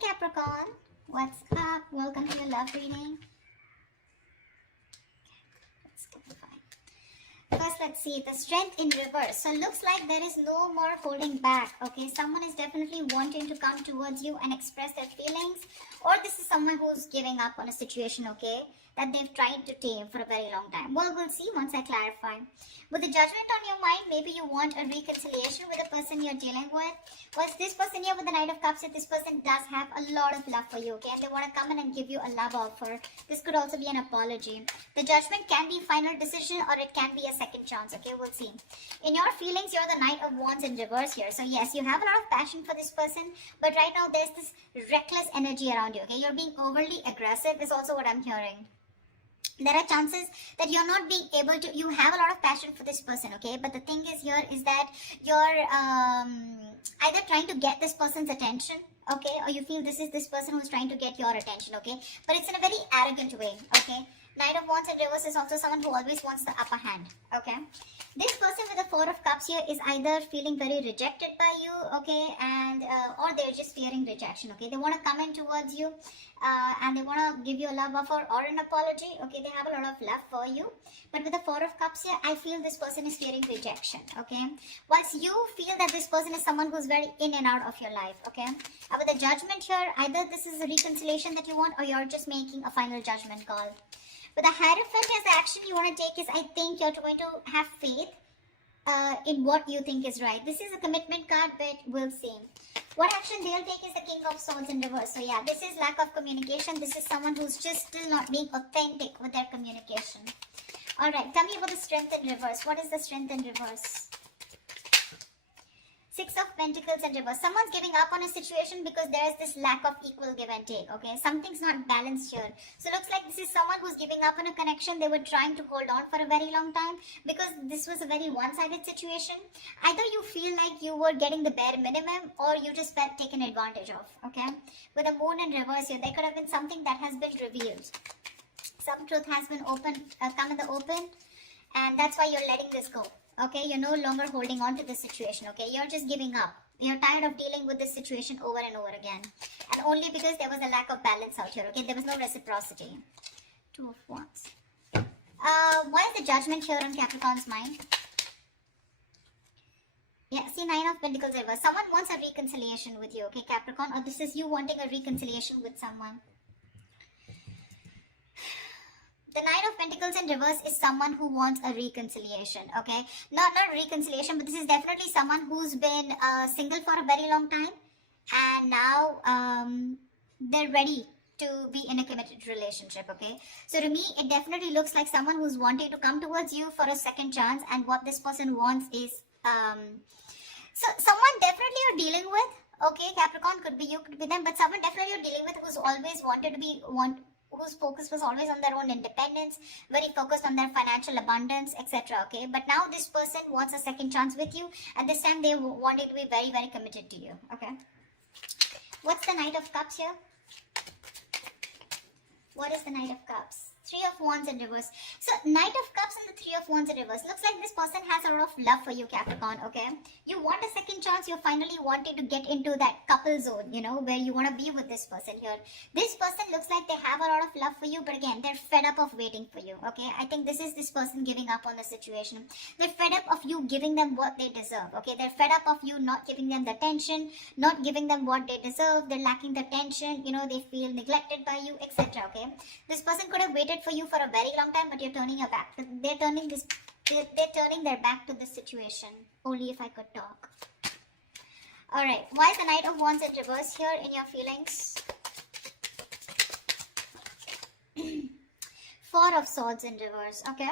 Capricorn, what's up? Welcome to your love reading. First, let's see the strength in reverse. So looks like there is no more holding back. Okay, someone is definitely wanting to come towards you and express their feelings, or this is someone who's giving up on a situation, okay, that they've tried to tame for a very long time. Well, we'll see once I clarify. With the judgment on your mind, maybe you want a reconciliation with the person you're dealing with. Well, this person here with the Knight of Cups, this person does have a lot of love for you, okay, and they want to come in and give you a love offer. This could also be an apology. The judgment can be final decision, or it can be a second chance, okay, we'll see. In your feelings, you're the Knight of Wands in reverse here. So yes, you have a lot of passion for this person, but right now there's this reckless energy around you, okay. You're being overly aggressive is also what I'm hearing. There are chances that you're not being able to, you have a lot of passion for this person, okay, but the thing is here is that you're either trying to get this person's attention, okay, or you feel this is this person who's trying to get your attention, okay, but it's in a very arrogant way, okay. Knight of Wands in reverse is also someone who always wants the upper hand, okay. This person with the Four of Cups here is either feeling very rejected by you, okay, and or they're just fearing rejection, okay. They want to come in towards you and they want to give you a love offer or an apology, okay. They have a lot of love for you, but with the Four of Cups here, I feel this person is fearing rejection, okay. Whilst you feel that this person is someone who's very in and out of your life, okay. And with the Judgment here, either this is a reconciliation that you want, or you're just making a final judgment call. But the Hierophant as the action you want to take is, I think you're going to have faith in what you think is right. This is a commitment card, but we'll see. What action they'll take is the King of Swords in reverse. So yeah, this is lack of communication. This is someone who's just still not being authentic with their communication. Alright, tell me about the strength in reverse. What is the strength in reverse? Six of Pentacles in reverse. Someone's giving up on a situation because there is this lack of equal give and take, okay? Something's not balanced here. So looks like this is someone who's giving up on a connection they were trying to hold on for a very long time because this was a very one-sided situation. Either you feel like you were getting the bare minimum or you just felt taken advantage of, okay? With the Moon in reverse here, there could have been something that has been revealed. Some truth has been come in the open, and that's why you're letting this go. Okay, you're no longer holding on to this situation, okay? You're just giving up. You're tired of dealing with this situation over and over again. And only because there was a lack of balance out here, okay? There was no reciprocity. Two of Wands. Why is the Judgment here on Capricorn's mind? Yeah, see, Nine of Pentacles reverse. Someone wants a reconciliation with you, okay, Capricorn? Or this is you wanting a reconciliation with someone. The Knight of Pentacles in reverse is someone who wants a reconciliation, okay? Not reconciliation, but this is definitely someone who's been single for a very long time. And now they're ready to be in a committed relationship, okay? So to me, it definitely looks like someone who's wanting to come towards you for a second chance. And what this person wants is... so someone definitely you're dealing with, okay? Capricorn, could be you, could be them. But someone definitely you're dealing with who's always wanted to be... whose focus was always on their own independence, very focused on their financial abundance, etc. Okay, but now this person wants a second chance with you, and this time they wanted to be very, very committed to you. Okay, what's the Knight of Cups here? What is the Knight of Cups? Three of Wands in reverse. So Knight of Cups and the Three of Wands in reverse. Looks like this person has a lot of love for you, Capricorn, okay? You want a second chance. You're finally wanting to get into that couple zone, you know, where you want to be with this person here. This person looks like they have a lot of love for you, but again, they're fed up of waiting for you, okay? I think this is this person giving up on the situation. They're fed up of you giving them what they deserve, okay? They're fed up of you not giving them the attention, not giving them what they deserve. They're lacking the attention, you know, they feel neglected by you, etc., okay? This person could have waited for you for a very long time, but you're turning your back. They're turning their back to this situation. Only if I could talk. Alright, why is the Knight of Wands in reverse here in your feelings? Four of Swords in reverse, okay?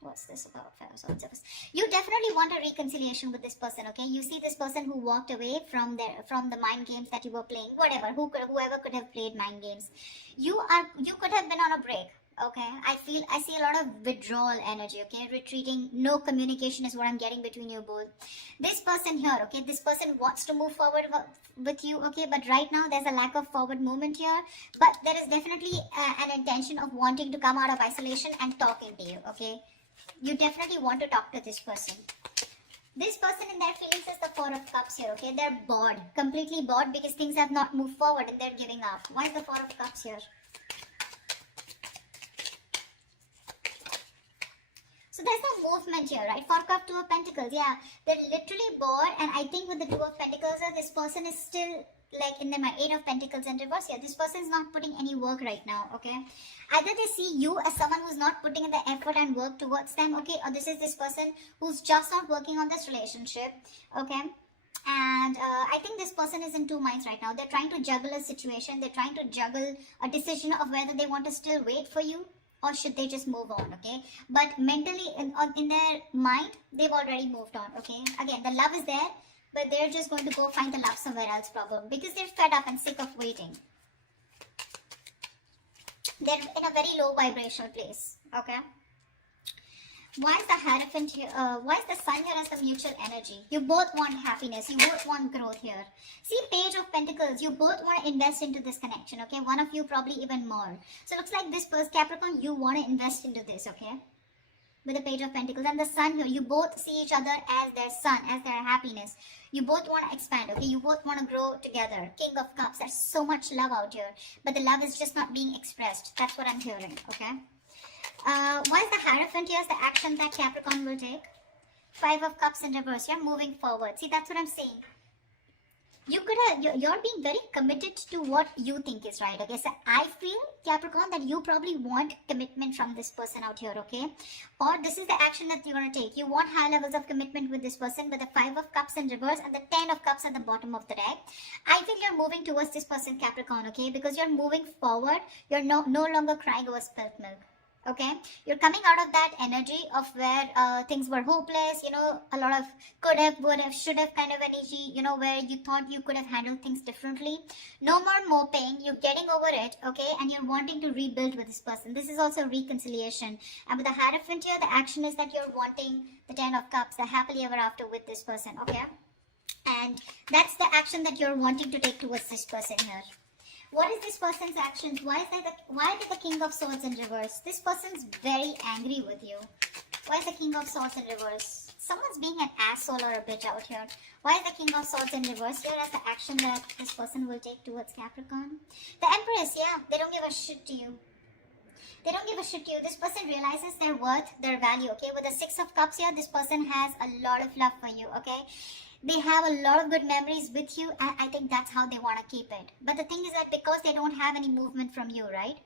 What's this about? Five of Swords reverse. You definitely want a reconciliation with this person, okay? You see this person who walked away from the mind games that you were playing, whatever, whoever could have played mind games. You could have been on a break, okay? I see a lot of withdrawal energy, okay? Retreating, no communication is what I'm getting between you both. This person here, okay? This person wants to move forward with you, okay? But right now there's a lack of forward movement here. But there is definitely an intention of wanting to come out of isolation and talking to you, okay? You definitely want to talk to this person. This person in their feelings is the Four of Cups here, okay? They're bored, completely bored because things have not moved forward and they're giving up. Why is the Four of Cups here? So there's no movement here, right? Four Cup, Two of Pentacles. Yeah, they're literally bored, and I think with the Two of Pentacles, this person is still like in the Eight of Pentacles in reverse here. This person is not putting any work right now, okay? Either they see you as someone who's not putting in the effort and work towards them, okay? Or this is this person who's just not working on this relationship, okay? And I think this person is in two minds right now. They're trying to juggle a situation. They're trying to juggle a decision of whether they want to still wait for you or should they just move on, okay? But mentally, in their mind, they've already moved on, okay? Again, the love is there, but they're just going to go find the love somewhere else probably because they're fed up and sick of waiting. They're in a very low vibrational place, okay? Why is the Hierophant here? Why is the Sun here as the mutual energy? You both want happiness. You both want growth here. See, Page of Pentacles. You both want to invest into this connection, okay? One of you probably even more. So it looks like this person, Capricorn, you want to invest into this, okay? With the Page of Pentacles and the Sun here, you both see each other as their sun, as their happiness. You both want to expand, okay? You both want to grow together. King of Cups. There's so much love out here, but the love is just not being expressed. That's what I'm hearing, okay? Why is the Hierophant here? The action that Capricorn will take. Five of Cups in reverse. You're moving forward. See, that's what I'm saying. You're being very committed to what you think is right, okay? So I feel, Capricorn, that you probably want commitment from this person out here, okay? Or this is the action that you're going to take. You want high levels of commitment with this person with the Five of Cups in reverse and the Ten of Cups at the bottom of the deck. I feel you're moving towards this person, Capricorn, okay? Because you're moving forward. You're no longer crying over spilt milk. Okay, you're coming out of that energy of where things were hopeless, you know, a lot of could have, would have, should have kind of energy, you know, where you thought you could have handled things differently. No more moping, you're getting over it, okay, and you're wanting to rebuild with this person. This is also reconciliation. And with the Hierophant here, the action is that you're wanting the Ten of Cups, the happily ever after with this person, okay? And that's the action that you're wanting to take towards this person here. What is this person's actions? Why is the King of Swords in reverse? This person's very angry with you. Why is the King of Swords in reverse? Someone's being an asshole or a bitch out here. Why is the King of Swords in reverse here as the action that this person will take towards Capricorn? The Empress, yeah, they don't give a shit to you. They don't give a shit to you. This person realizes their worth, their value, okay? With the Six of Cups here, this person has a lot of love for you, okay? They have a lot of good memories with you, and I think that's how they want to keep it. But the thing is that because they don't have any movement from you, right?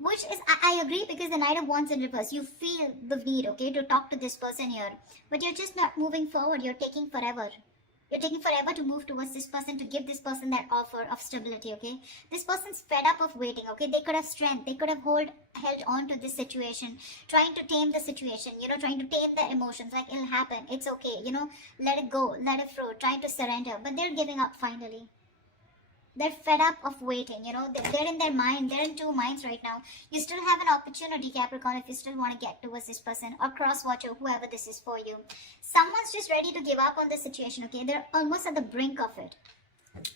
Which is, I agree, because the Knight of Wands in reverse, you feel the need, okay, to talk to this person here. But you're just not moving forward. You're taking forever. You're taking forever to move towards this person, to give this person that offer of stability, okay? This person's fed up of waiting, okay? They could have strength. They could have held on to this situation, trying to tame the situation, you know, trying to tame the emotions. Like, it'll happen. It's okay, you know, let it go, let it flow, trying to surrender. But they're giving up finally. They're fed up of waiting, you know, they're in their mind, they're in two minds right now. You still have an opportunity, Capricorn, if you still want to get towards this person, or cross-watch, or whoever this is for you. Someone's just ready to give up on the situation, okay? They're almost at the brink of it.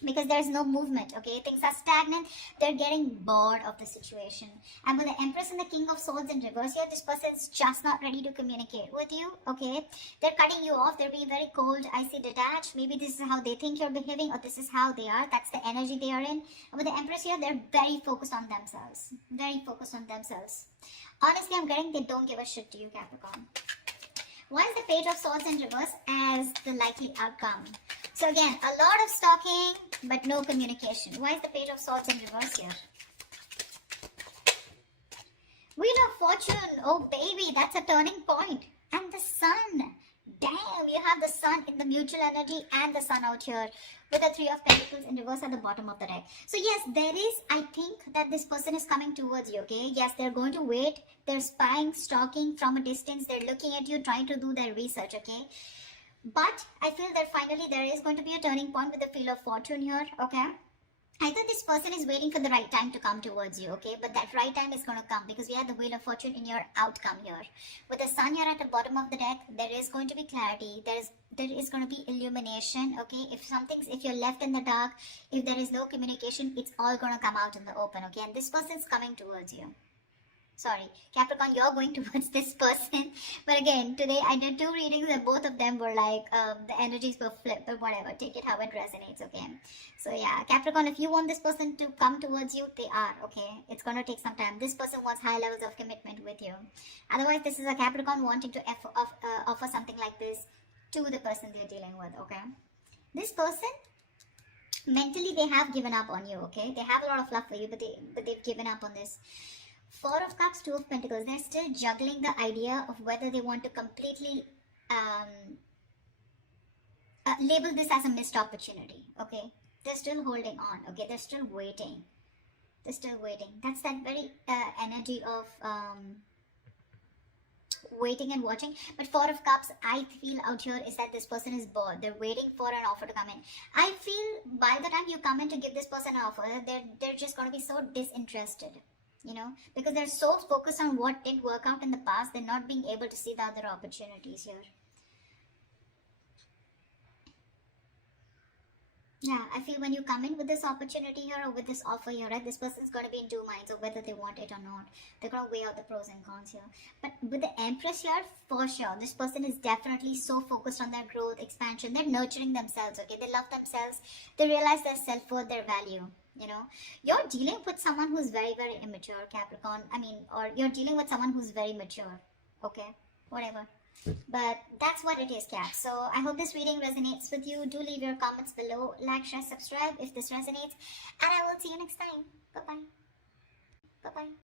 Because there's no movement, okay? Things are stagnant. They're getting bored of the situation. And with the Empress and the King of Swords in reverse here, this person's just not ready to communicate with you, okay? They're cutting you off. They're being very cold, icy, detached. Maybe this is how they think you're behaving, or this is how they are. That's the energy they are in. And with the Empress here, they're very focused on themselves. Very focused on themselves. Honestly, I'm getting they don't give a shit to you, Capricorn. Why is the Page of Swords in reverse as the likely outcome? So again, a lot of stalking, but no communication. Why is the Page of Swords in reverse here? Wheel of Fortune. Oh baby, that's a turning point. And the Sun. Damn, you have the Sun in the mutual energy and the Sun out here with the Three of Pentacles in reverse at the bottom of the deck. So yes, there is, I think that this person is coming towards you, okay? Yes, they're going to wait. They're spying, stalking from a distance. They're looking at you, trying to do their research, okay? But I feel that finally there is going to be a turning point with the Wheel of Fortune here, okay? I think this person is waiting for the right time to come towards you, okay? But that right time is going to come because we have the Wheel of Fortune in your outcome here. With the Sun here at the bottom of the deck, there is going to be clarity. There is going to be illumination, okay? If you're left in the dark, if there is no communication, it's all going to come out in the open, okay? And this person is coming towards you. Sorry, Capricorn, you're going towards this person. But again, today I did 2 readings and both of them were like, the energies were flipped, but whatever, take it how it resonates, okay? So yeah, Capricorn, if you want this person to come towards you, they are, okay? It's gonna take some time. This person wants high levels of commitment with you. Otherwise, this is a Capricorn wanting to offer something like this to the person they're dealing with, okay? This person, mentally, they have given up on you, okay? They have a lot of love for you, but they've given up on this. 4 of Cups, 2 of Pentacles. They're still juggling the idea of whether they want to completely label this as a missed opportunity, okay? They're still holding on, okay? They're still waiting. They're still waiting. That's that very energy of waiting and watching. But 4 of Cups, I feel out here is that this person is bored. They're waiting for an offer to come in. I feel by the time you come in to give this person an offer, they're just going to be so disinterested. You know, because they're so focused on what didn't work out in the past, they're not being able to see the other opportunities here. Yeah, I feel when you come in with this opportunity here or with this offer here, right, this person's going to be in 2 minds of whether they want it or not. They're going to weigh out the pros and cons here. But with the Empress here, for sure, this person is definitely so focused on their growth, expansion. They're nurturing themselves, okay? They love themselves. They realize their self-worth, their value. You know, you're dealing with someone who's very, very immature, Capricorn. Or you're dealing with someone who's very mature. Okay, whatever. But that's what it is, Cap. So I hope this reading resonates with you. Do leave your comments below. Like, share, subscribe if this resonates. And I will see you next time. Bye-bye. Bye-bye.